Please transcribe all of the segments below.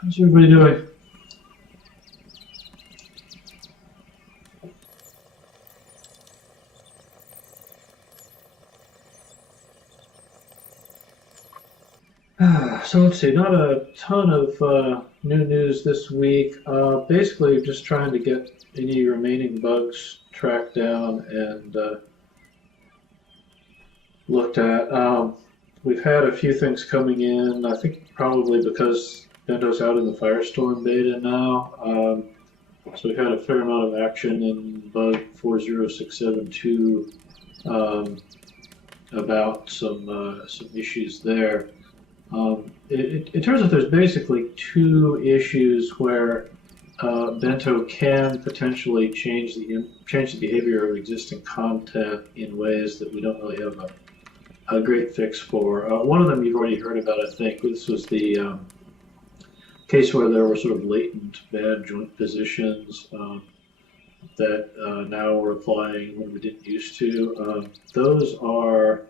How's everybody doing? So let's see, not a ton of new news this week. Basically, just trying to get any remaining bugs tracked down and looked at. We've had a few things coming in, I think probably because Bento's out in the Firestorm beta now. So we've had a fair amount of action in bug 40672 about some issues there. It turns out there's basically two issues where Bento can potentially change the behavior of existing content in ways that we don't really have a great fix for. One of them you've already heard about, I think. This was the case where there were sort of latent bad joint positions that now we're applying when we didn't used to. Those are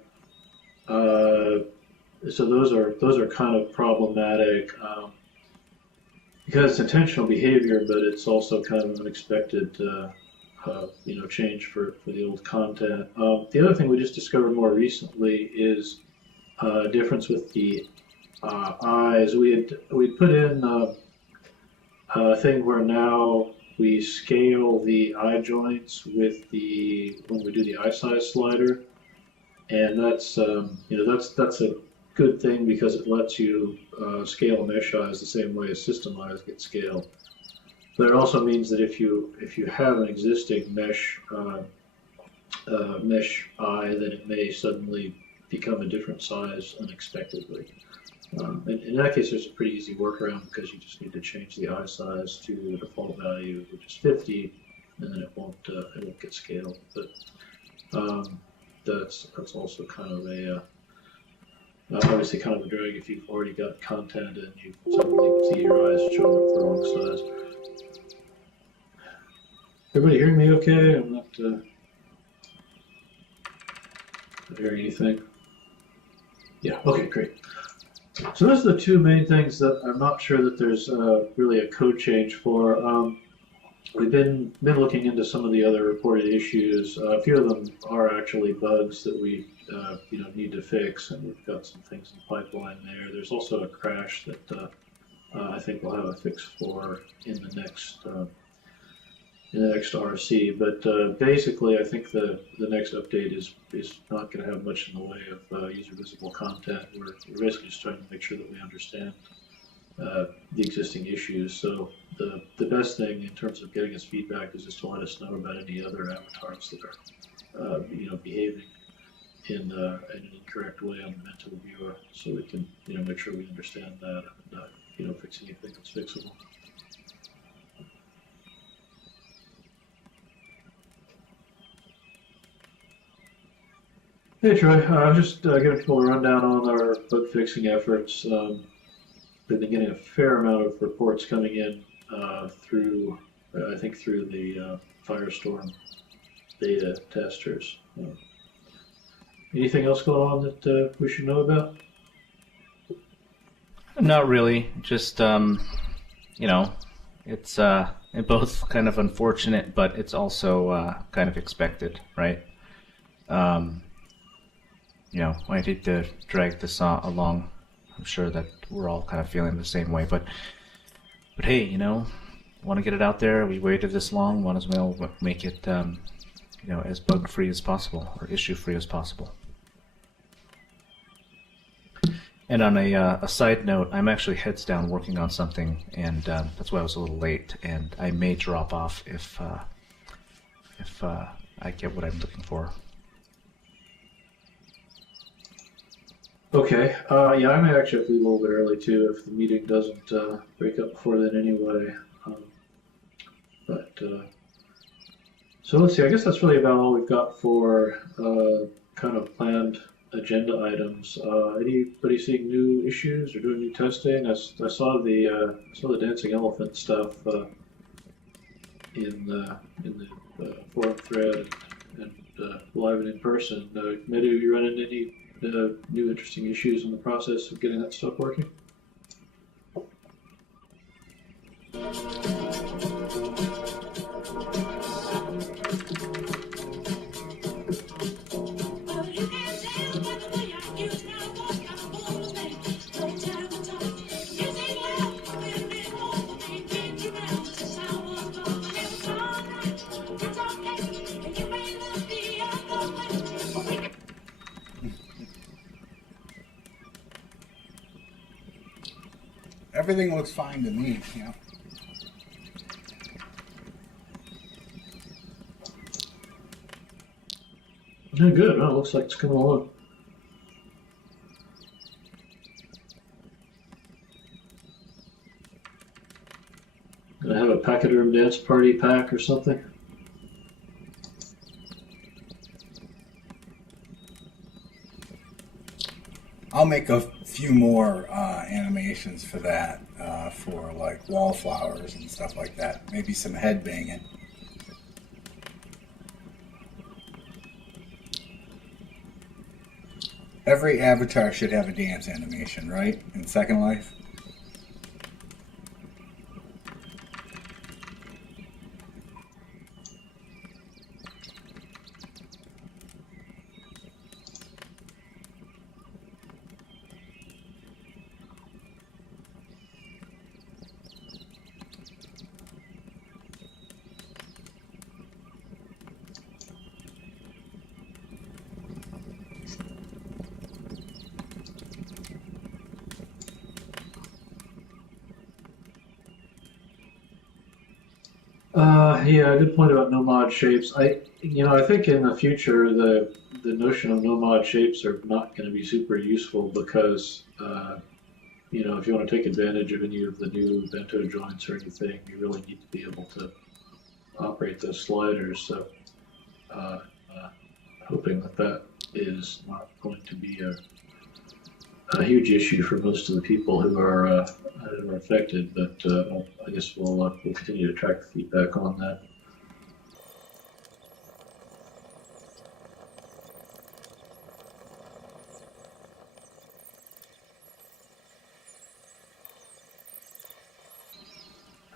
those are kind of problematic because it's intentional behavior, but it's also kind of an unexpected change for the old content. The other thing we just discovered more recently is a difference with the eyes. We put in a thing where now we scale the eye joints with when we do the eye size slider, and that's that's a good thing because it lets you scale mesh eyes the same way as system eyes get scaled. But it also means that if you have an existing mesh eye, then it may suddenly become a different size unexpectedly. In that case, there's a pretty easy workaround because you just need to change the eye size to the default value, which is 50, and then it won't get scaled. But that's also kind of a obviously kind of a drag if you've already got content and you suddenly see your eyes showing up the wrong size. Everybody hearing me okay? I'm not hearing anything. Yeah, okay, great. So those are the two main things that I'm not sure that there's really a code change for. We've been looking into some of the other reported issues. A few of them are actually bugs that we need to fix, and we've got some things in the pipeline there. There's also a crash that I think we'll have a fix for in the next RC. But basically, I think the next update is not going to have much in the way of user visible content. We're basically just trying to make sure that we understand the existing issues. So the best thing in terms of getting us feedback is just to let us know about any other avatars that are behaving in an incorrect way on the Bento viewer, so we can make sure we understand that and fix anything that's fixable. Hey Troy, I'm just giving people a rundown on our bug fixing efforts. We've been getting a fair amount of reports coming in through the Firestorm beta testers. Anything else going on that we should know about? Not really. Just it's both kind of unfortunate, but it's also kind of expected, right? I hate to drag this along. I'm sure that we're all kind of feeling the same way, but hey, want to get it out there. We waited this long. Want as well make it, as bug-free as possible or issue-free as possible. And on a side note, I'm actually heads down working on something, and that's why I was a little late. And I may drop off if I get what I'm looking for. Okay. Yeah, I may actually have to leave a little bit early too if the meeting doesn't break up before then anyway. So let's see. I guess that's really about all we've got for kind of planned agenda items. Anybody seeing new issues or doing new testing? I saw the dancing elephant stuff in the forum thread and live and in person. Medu, you run into any new interesting issues in the process of getting that stuff working? Everything looks fine to me. Yeah. Yeah, good. Well, it looks like it's coming along. Gonna have a pachyderm dance party pack or something? I'll make a few more animations for that, for like wallflowers and stuff like that. Maybe some head banging. Every avatar should have a dance animation, right? In Second Life? Yeah, good point about no mod shapes. I think in the future the notion of no mod shapes are not going to be super useful because, if you want to take advantage of any of the new Bento joints or anything, you really need to be able to operate those sliders. So, uh, uh, hoping that is not going to be a huge issue for most of the people who are affected. But I guess we'll continue to track the feedback on that.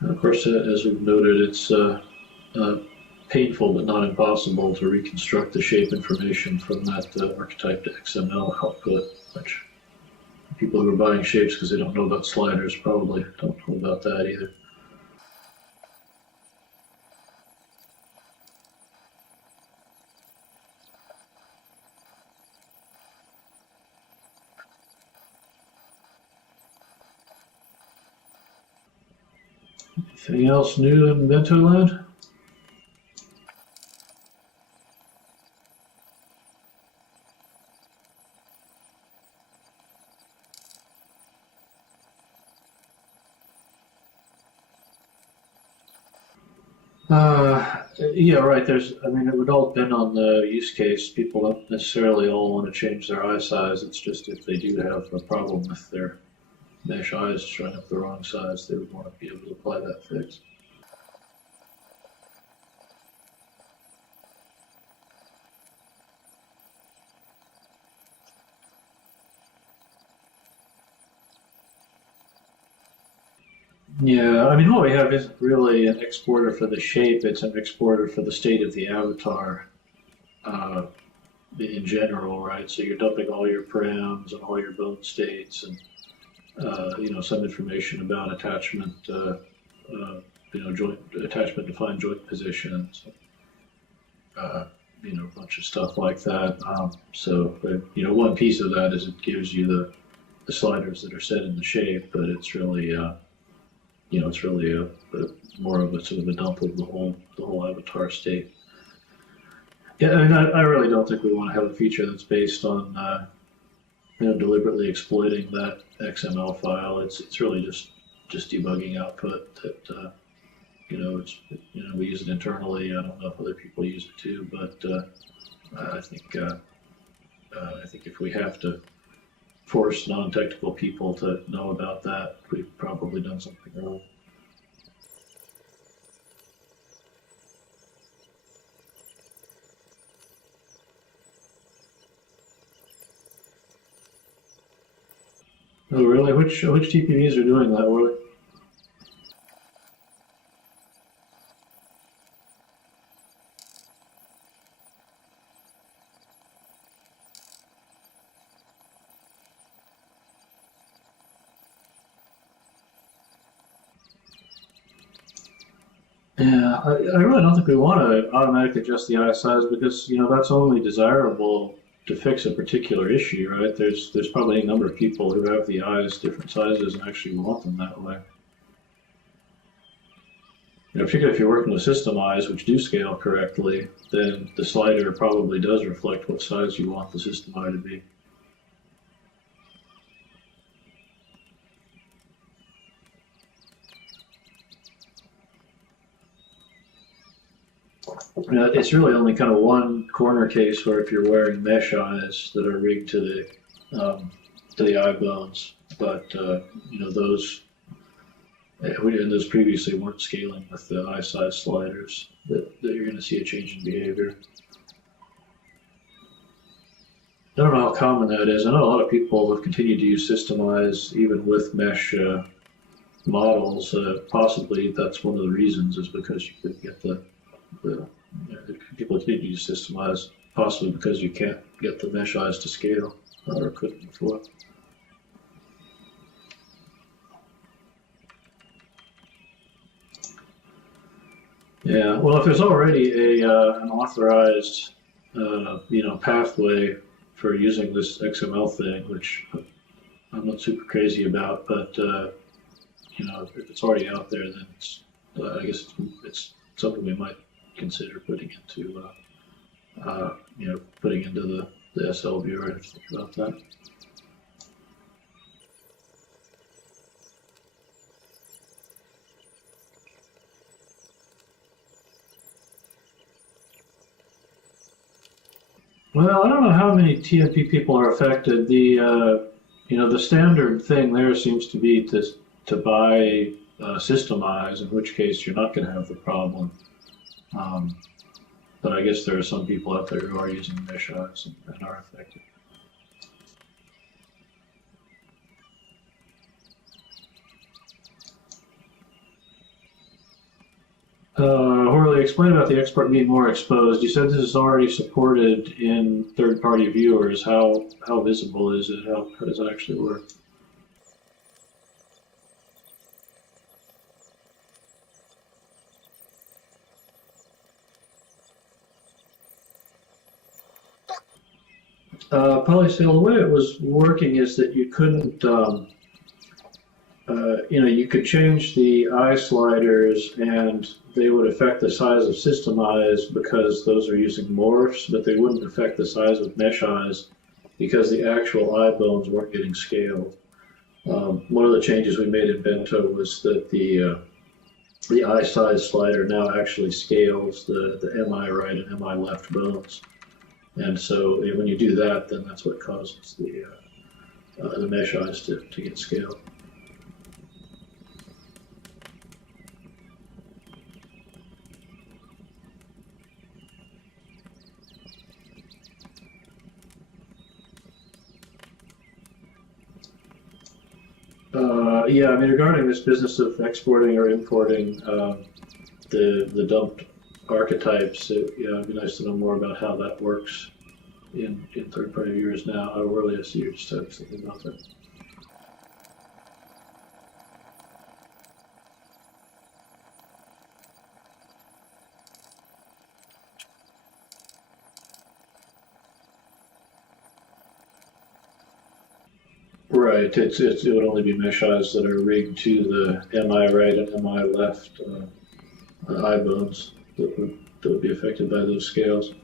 And of course, as we've noted, it's painful but not impossible to reconstruct the shape information from that archetype to XML output, which people who are buying shapes because they don't know about sliders probably don't know about that either. Anything else new in Bento land? Yeah, right. It would all depend on the use case. People don't necessarily all want to change their eye size. It's just if they do have a problem with their mesh eyes showing up the wrong size, they would want to be able to apply that fix. Yeah, what we have isn't really an exporter for the shape, it's an exporter for the state of the avatar uh, in general, right? So you're dumping all your params and all your bone states and, some information about attachment, joint attachment defined joint positions, a bunch of stuff like that. One piece of that is it gives you the sliders that are set in the shape, but it's really, it's really more of a sort of a dump of the whole avatar state. Yeah, I really don't think we want to have a feature that's based on deliberately exploiting that XML file. It's really just debugging output that we use it internally. I don't know if other people use it too, but I think if we have to force non-technical people to know about that, we've probably done something wrong. Oh, really? Which TPVs are doing that, Willie? Yeah, I really don't think we want to automatically adjust the eye size because that's only desirable to fix a particular issue, right? There's probably a number of people who have the eyes different sizes and actually want them that way. Particularly if you're working with system eyes, which do scale correctly, then the slider probably does reflect what size you want the system eye to be. It's really only kind of one corner case where if you're wearing mesh eyes that are rigged to the eye bones, but those and those previously weren't scaling with the eye size sliders, that you're going to see a change in behavior. I don't know how common that is. I know a lot of people have continued to use system eyes even with mesh models. Possibly that's one of the reasons is because you could get the people continue to use system eyes, possibly because you can't get the mesh eyes to scale or couldn't before. Yeah, well, if there's already an authorized pathway for using this XML thing, which I'm not super crazy about, but if it's already out there, then I guess it's something we might consider putting into the SL viewer and think about that. Well, I don't know how many TMP people are affected. The standard thing there seems to be to buy system eyes, in which case you're not going to have the problem. But I guess there are some people out there who are using mesh eyes and are affected. Horley, explain about the export being more exposed. You said this is already supported in third-party viewers. How visible is it? How does it actually work? Polyscale, the way it was working is that you couldn't, you could change the eye sliders and they would affect the size of system eyes because those are using morphs, but they wouldn't affect the size of mesh eyes because the actual eye bones weren't getting scaled. One of the changes we made in Bento was that the eye size slider now actually scales the MI right and MI left bones. And so when you do that, then that's what causes the mesh eyes to get scaled. Yeah, I mean, regarding this business of exporting or importing the dumped archetypes, it'd be nice to know more about how that works in third-party viewers now. I really see you just have something about that. Right, it would only be mesh eyes that are rigged to the MI right and MI left eye bones that would be affected by those scales.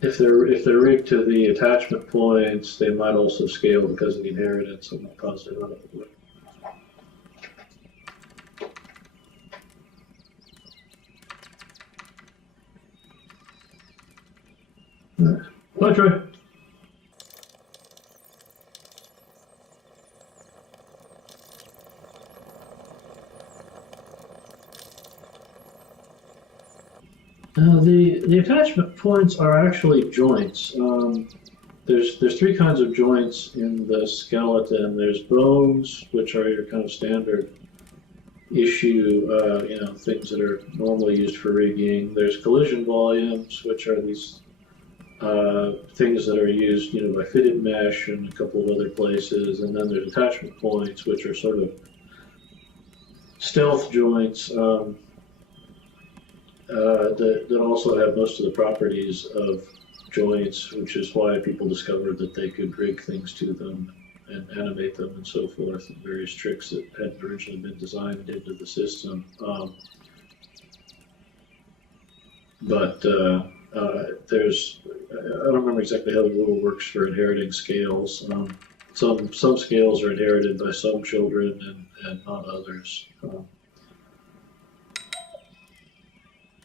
If they're rigged to the attachment points, they might also scale because of the inheritance. I'm not positive on it. Bye, Troy. The attachment points are actually joints. There's three kinds of joints in the skeleton. There's bones, which are your kind of standard issue, things that are normally used for rigging. There's collision volumes, which are these things that are used, by fitted mesh and a couple of other places. And then there's attachment points, which are sort of stealth joints that also have most of the properties of joints, which is why people discovered that they could rig things to them and animate them and so forth, and various tricks that hadn't originally been designed into the system. But there's, I don't remember exactly how the rule works for inheriting scales. Some scales are inherited by some children and not others.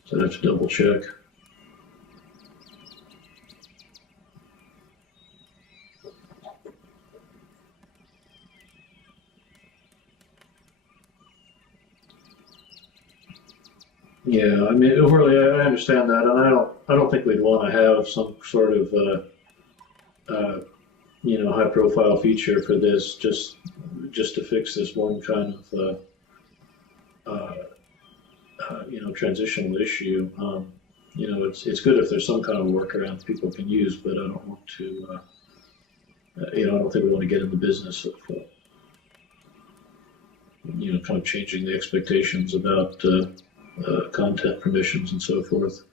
So I have to double check. Yeah, I mean, really, I understand that, and I don't think we'd want to have some sort of, high-profile feature for this, just to fix this one kind of, transitional issue. It's good if there's some kind of workaround people can use, but I don't want to, I don't think we want to get in the business of, kind of changing the expectations about content permissions and so forth.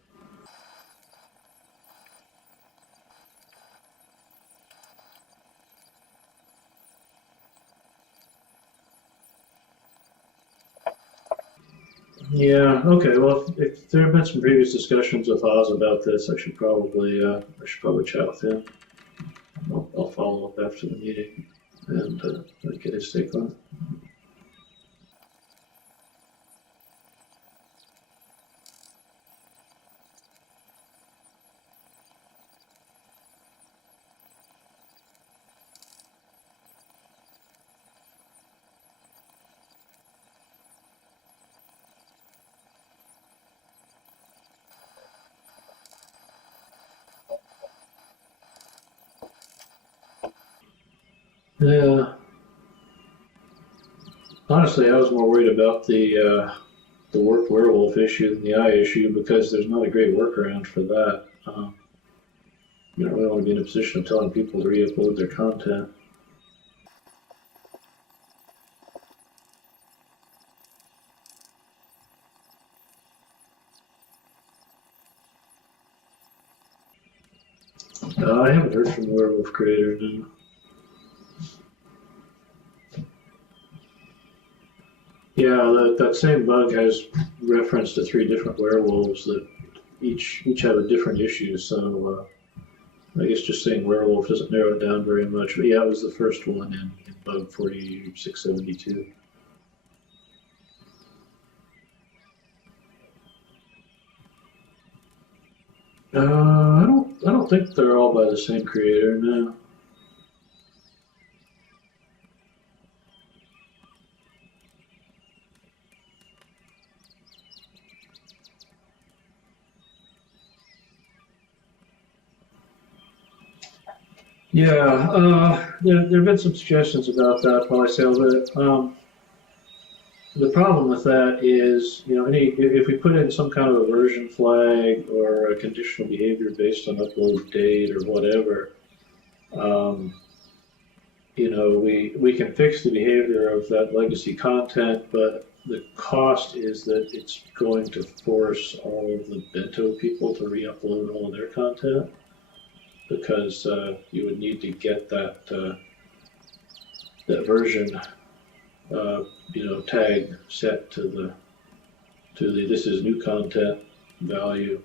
Yeah. Okay. Well, if there have been some previous discussions with Oz about this, I should probably chat with him. I'll follow up after the meeting and get his take on it. Yeah. Honestly, I was more worried about the warped werewolf issue than the eye issue because there's not a great workaround for that. You don't really want to be in a position of telling people to re-upload their content. I haven't heard from the werewolf creator, no. Yeah, that same bug has reference to 3 different werewolves that each have a different issue, so I guess just saying werewolf doesn't narrow it down very much. But yeah, it was the first one in bug 4672. I don't think they're all by the same creator, no. Yeah, there have been some suggestions about that while I sailed it. The problem with that is, if we put in some kind of a version flag or a conditional behavior based on upload date or whatever, we can fix the behavior of that legacy content, but the cost is that it's going to force all of the Bento people to re-upload all of their content, because you would need to get that version tag set to the this is new content value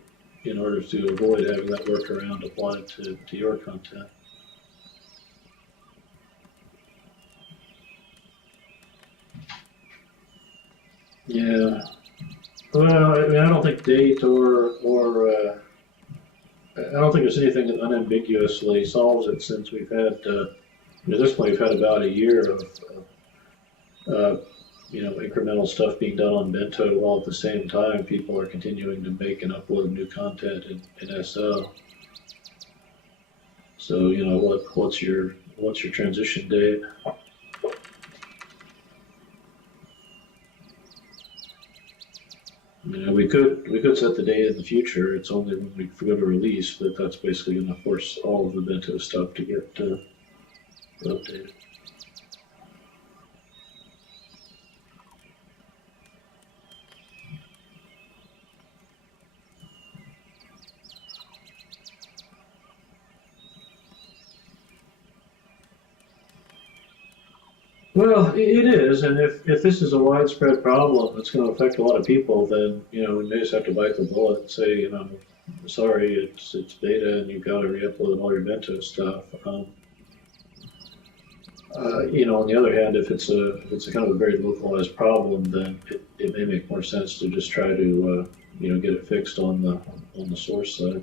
in order to avoid having that workaround applied to your content. Yeah. Well, I mean, I don't think date or I don't think there's anything that unambiguously solves it, since we've had at this point we've had about a year of incremental stuff being done on Bento, while at the same time people are continuing to make and upload new content in SL. So what's your transition date? We could set the date in the future. It's only when we go to release, but that's basically going to force all of the Bento stuff to get updated. Well, it is, and if this is a widespread problem that's going to affect a lot of people, then we may just have to bite the bullet and say, sorry, it's beta, and you've got to re-upload all your Bento stuff. On the other hand, if it's a kind of a very localized problem, then it may make more sense to just try to get it fixed on the source side.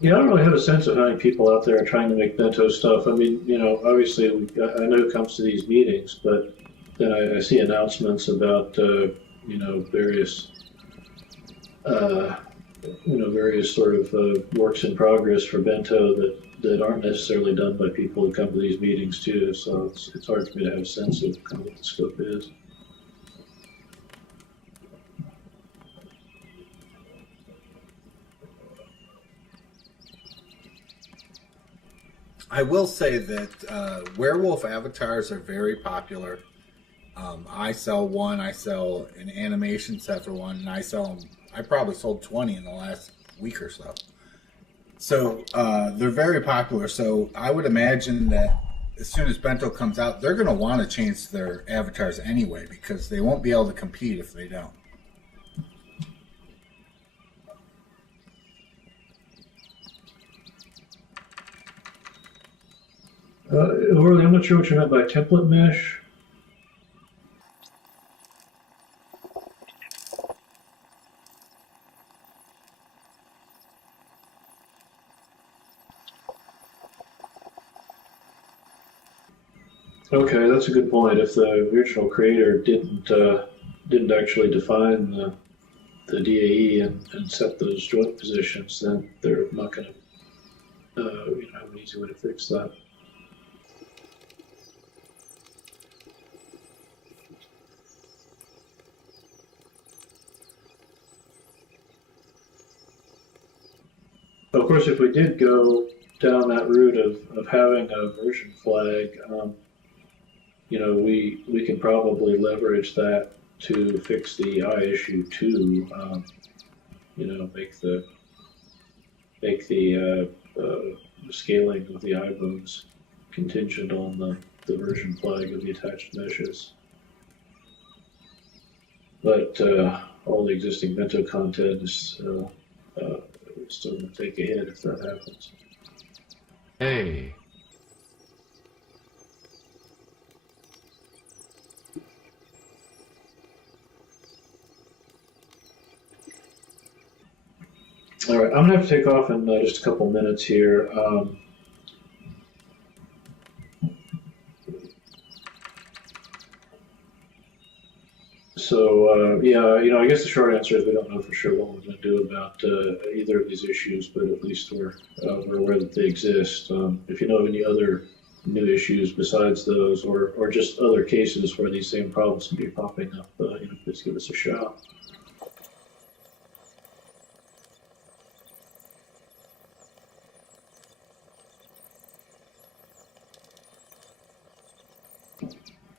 Yeah, I don't really have a sense of how many people out there are trying to make Bento stuff. I mean, obviously, I know it comes to these meetings, but then I see announcements about, various, various sort of works in progress for Bento that aren't necessarily done by people who come to these meetings too. So it's hard for me to have a sense of kind of what the scope is. I will say that werewolf avatars are very popular. I sell one. I sell an animation set for one, and I sell them. I probably sold 20 in the last week or so. So they're very popular. So I would imagine that as soon as Bento comes out, they're going to want to change their avatars anyway because they won't be able to compete if they don't. Orly, I'm not sure what you meant by template mesh. Okay, that's a good point. If the original creator didn't actually define the DAE and set those joint positions, then they're not going to have an easy way to fix that. Of course, if we did go down that route of having a version flag, we can probably leverage that to fix the I issue too. Make the scaling of the eye bones contingent on the version flag of the attached meshes. But all the existing Bento content is still going to take a hit if that happens. Hey. All right, I'm going to have to take off in just a couple minutes here. I guess the short answer is we don't know for sure what we're going to do about either of these issues, but at least we're aware that they exist. If you know of any other new issues besides those, or just other cases where these same problems can be popping up, please give us a shout.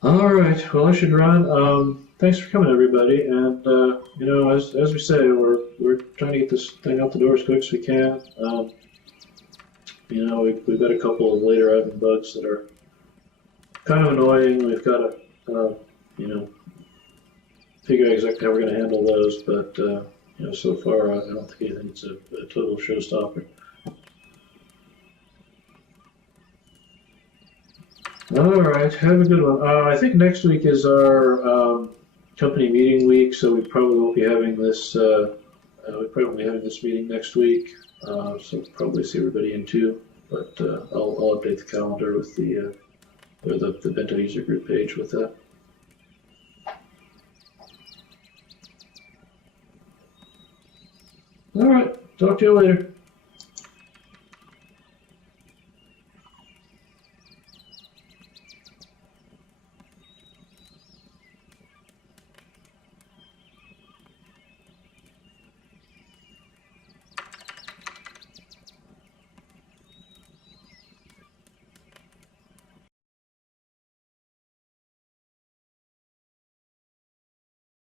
All right. Well, I should run. Thanks for coming, everybody. And as we say, we're trying to get this thing out the door as quick as we can. We've got a couple of later admin bugs that are kind of annoying. We've got to figure out exactly how we're going to handle those. But so far, I don't think anything's a total showstopper. All right, have a good one. I think next week is our company meeting week, so we probably won't be having this. We probably won't be having this meeting next week, so we'll probably see everybody in 2. But I'll update the calendar with the Bento user group page with that. All right, talk to you later.